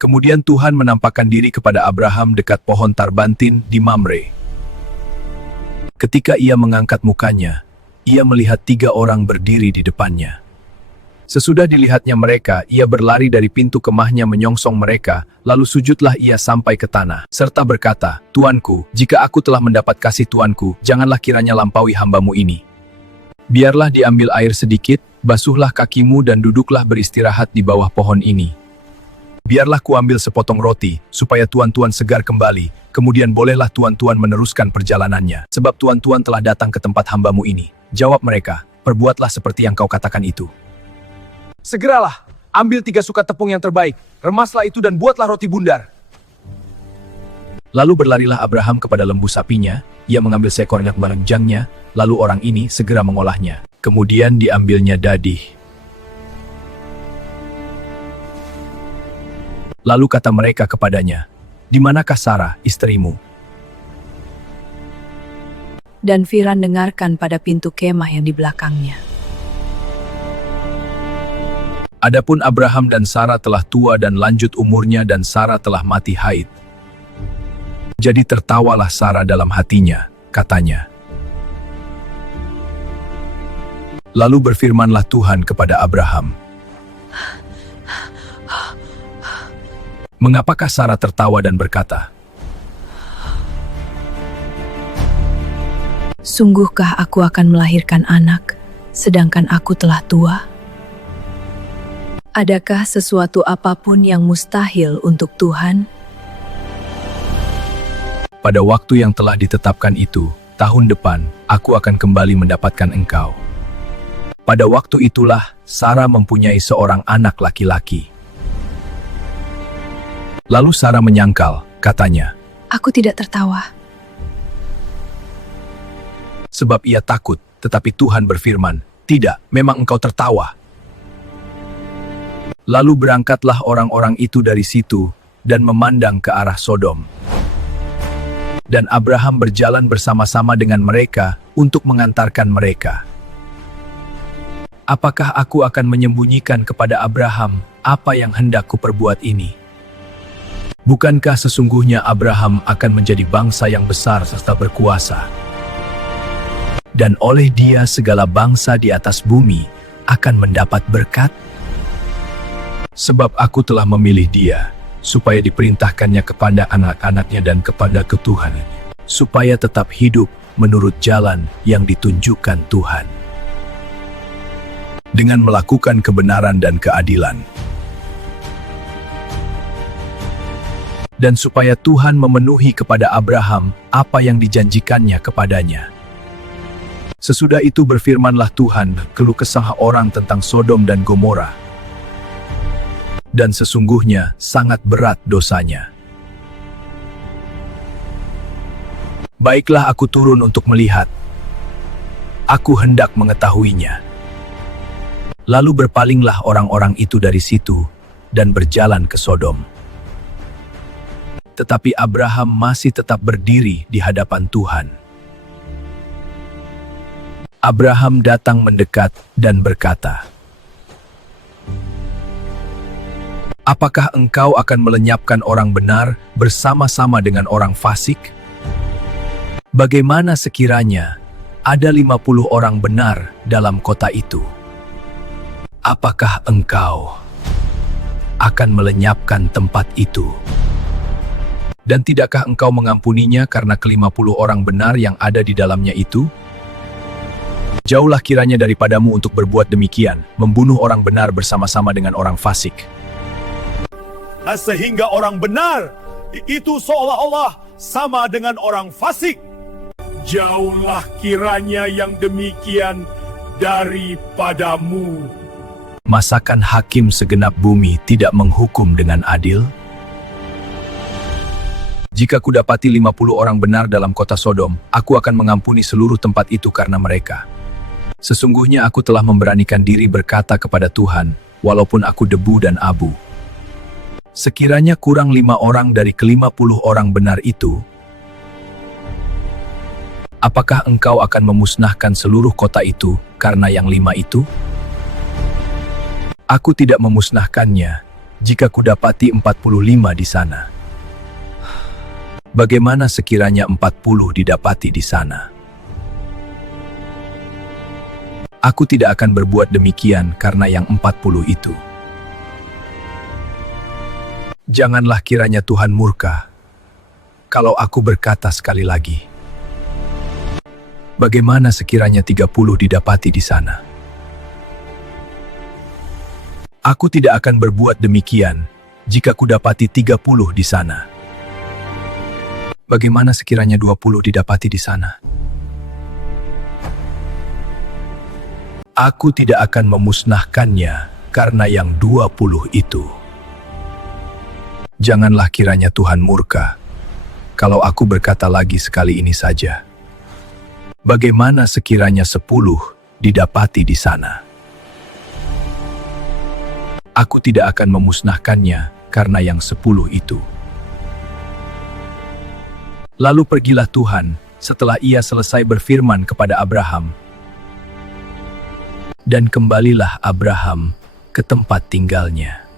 Kemudian Tuhan menampakkan diri kepada Abraham dekat pohon tarbantin di Mamre. Ketika ia mengangkat mukanya, ia melihat 3 orang berdiri di depannya. Sesudah dilihatnya mereka, ia berlari dari pintu kemahnya menyongsong mereka, lalu sujudlah ia sampai ke tanah, serta berkata, "Tuanku, jika aku telah mendapat kasih Tuanku, janganlah kiranya lampaui hambamu ini. Biarlah diambil air sedikit, basuhlah kakimu dan duduklah beristirahat di bawah pohon ini. Biarlah kuambil sepotong roti, supaya tuan-tuan segar kembali, kemudian bolehlah tuan-tuan meneruskan perjalanannya, sebab tuan-tuan telah datang ke tempat hambamu ini." Jawab mereka, "Perbuatlah seperti yang kau katakan itu." "Segeralah, ambil 3 sukat tepung yang terbaik, remaslah itu dan buatlah roti bundar." Lalu berlarilah Abraham kepada lembu sapinya, ia mengambil seekornya merenjangnya, lalu orang ini segera mengolahnya. Kemudian diambilnya dadih. Lalu kata mereka kepadanya, "Di manakah Sarah, istrimu?" Dan Firan dengarkan pada pintu kemah yang di belakangnya. Adapun Abraham dan Sarah telah tua dan lanjut umurnya dan Sarah telah mati haid. Jadi tertawalah Sarah dalam hatinya, katanya. Lalu berfirmanlah Tuhan kepada Abraham, "Mengapakah Sarah tertawa dan berkata, Sungguhkah aku akan melahirkan anak, sedangkan aku telah tua? Adakah sesuatu apapun yang mustahil untuk Tuhan?" Pada waktu yang telah ditetapkan itu, tahun depan, aku akan kembali mendapatkan engkau. Pada waktu itulah, Sarah mempunyai seorang anak laki-laki. Lalu Sarah menyangkal, katanya, Aku tidak tertawa. sebab ia takut, tetapi Tuhan berfirman, "Tidak, memang engkau tertawa." Lalu berangkatlah orang-orang itu dari situ, dan memandang ke arah Sodom. Dan Abraham berjalan bersama-sama dengan mereka untuk mengantarkan mereka. Apakah aku akan menyembunyikan kepada Abraham apa yang hendak kuperbuat ini? Bukankah sesungguhnya Abraham akan menjadi bangsa yang besar serta berkuasa? Dan oleh dia segala bangsa di atas bumi akan mendapat berkat? Sebab aku telah memilih dia, supaya diperintahkannya kepada anak-anaknya dan kepada ketuhannya, supaya tetap hidup menurut jalan yang ditunjukkan Tuhan, dengan melakukan kebenaran dan keadilan. Dan supaya Tuhan memenuhi kepada Abraham apa yang dijanjikannya kepadanya. Sesudah itu berfirmanlah Tuhan, keluh kesah orang tentang Sodom dan Gomora. Dan sesungguhnya sangat berat dosanya. Baiklah aku turun untuk melihat. Aku hendak mengetahuinya. Lalu berpalinglah orang-orang itu dari situ dan berjalan ke Sodom. Tetapi Abraham masih tetap berdiri di hadapan Tuhan. Abraham datang mendekat dan berkata, "Apakah engkau akan melenyapkan orang benar bersama-sama dengan orang fasik? Bagaimana sekiranya ada 50 orang benar dalam kota itu? Apakah engkau akan melenyapkan tempat itu? Dan tidakkah engkau mengampuninya karena ke-50 orang benar yang ada di dalamnya itu? Jauhlah kiranya daripadamu untuk berbuat demikian, membunuh orang benar bersama-sama dengan orang fasik." Sehingga orang benar itu seolah-olah sama dengan orang fasik. Jauhlah kiranya yang demikian daripadamu. Masakan hakim segenap bumi tidak menghukum dengan adil? Jika kudapati 50 orang benar dalam kota Sodom, aku akan mengampuni seluruh tempat itu karena mereka. Sesungguhnya aku telah memberanikan diri berkata kepada Tuhan, walaupun aku debu dan abu. Sekiranya kurang 5 orang dari ke-50 orang benar itu, apakah engkau akan memusnahkan seluruh kota itu karena yang 5 itu? Aku tidak memusnahkannya, jika kudapati 45 di sana? Bagaimana sekiranya 40 didapati di sana? Aku tidak akan berbuat demikian karena yang 40 itu. Janganlah kiranya Tuhan murka kalau aku berkata sekali lagi. Bagaimana sekiranya 30 didapati di sana? Aku tidak akan berbuat demikian jika kudapati 30 di sana. Bagaimana sekiranya 20 didapati di sana? Aku tidak akan memusnahkannya karena yang 20 itu. Janganlah kiranya Tuhan murka kalau aku berkata lagi sekali ini saja. Bagaimana sekiranya 10 didapati di sana? Aku tidak akan memusnahkannya karena yang 10 itu. Lalu pergilah Tuhan setelah ia selesai berfirman kepada Abraham. Dan kembalilah Abraham ke tempat tinggalnya.